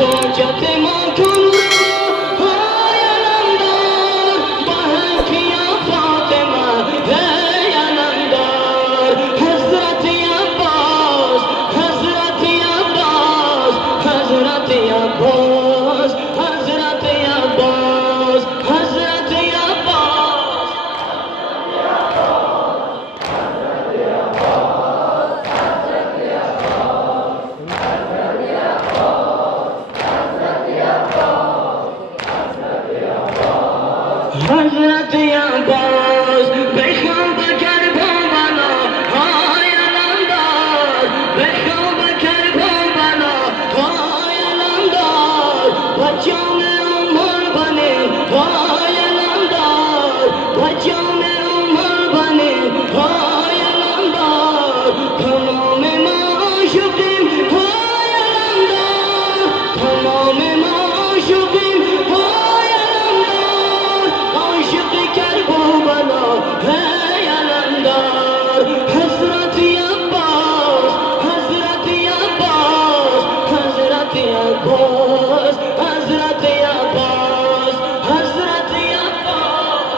حجت ما کن رو های علمدار با حکیا فاطمه ای علمدار حضرت عباس حضرت عباس حضرت عباس حضرت عباس حضرت عباس حضرت عباس بخواب کربلا های علمدار بخواب کربلا های علمدار و جام عمر بنی های علمدار و جام عمر بنی های علمدار تمام معشوقین های علمدار تمام معشوقین های علمدار عاشق کربلا ای علمدار حضرت عباس حضرت عباس حضرت عباس حضرت عباس حضرت عباس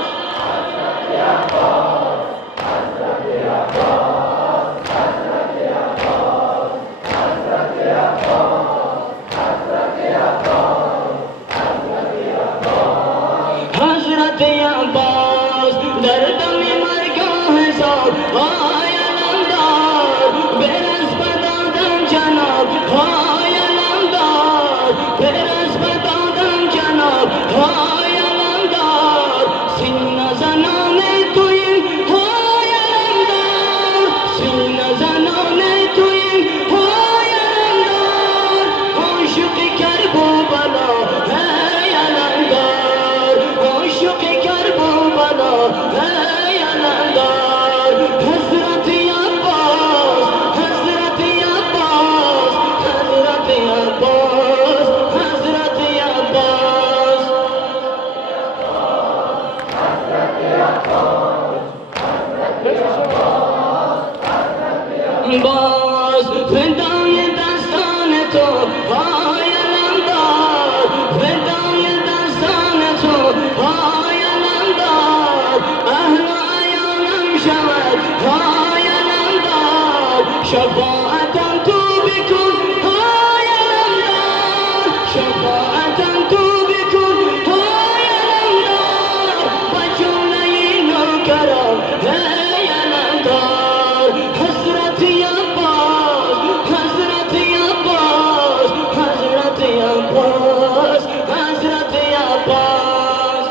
حضرت عباس در دم مرگاه حساب های علمدار برس بدادم جناب های علمدار برس بدادم جناب های علمدار سینه زنان تویم های علمدار سینه زنان تویم های علمدار عاشق کربلا ای علمدار عاشق کربلا ای علمدار حضرت عباس حضرت عباس حضرت عباس حضرت عباس باز فدای دستان تو های علمدار فدای دستان تو های علمدار اهل عیانم شود های علمدار شفاعتم تو بکن های علمدار شفاعتم تو بکن های علمدار و جمله نوکران ای علمدار حضرت عباس حضرت عباس حضرت عباس حضرت عباس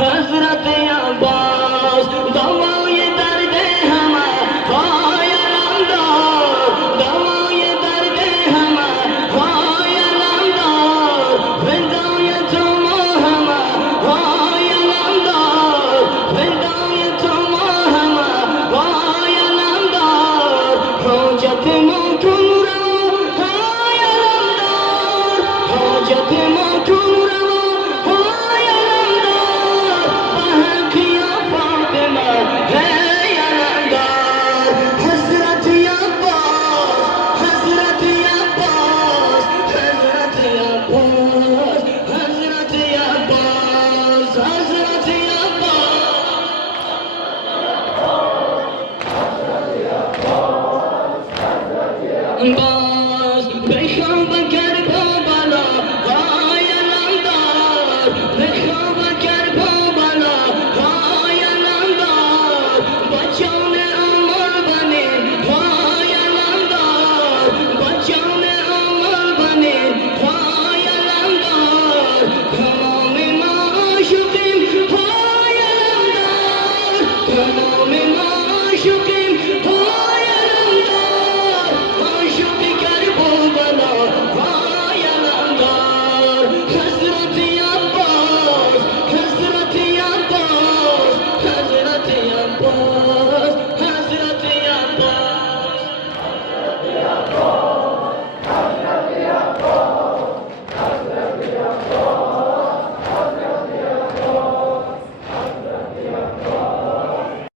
حضرت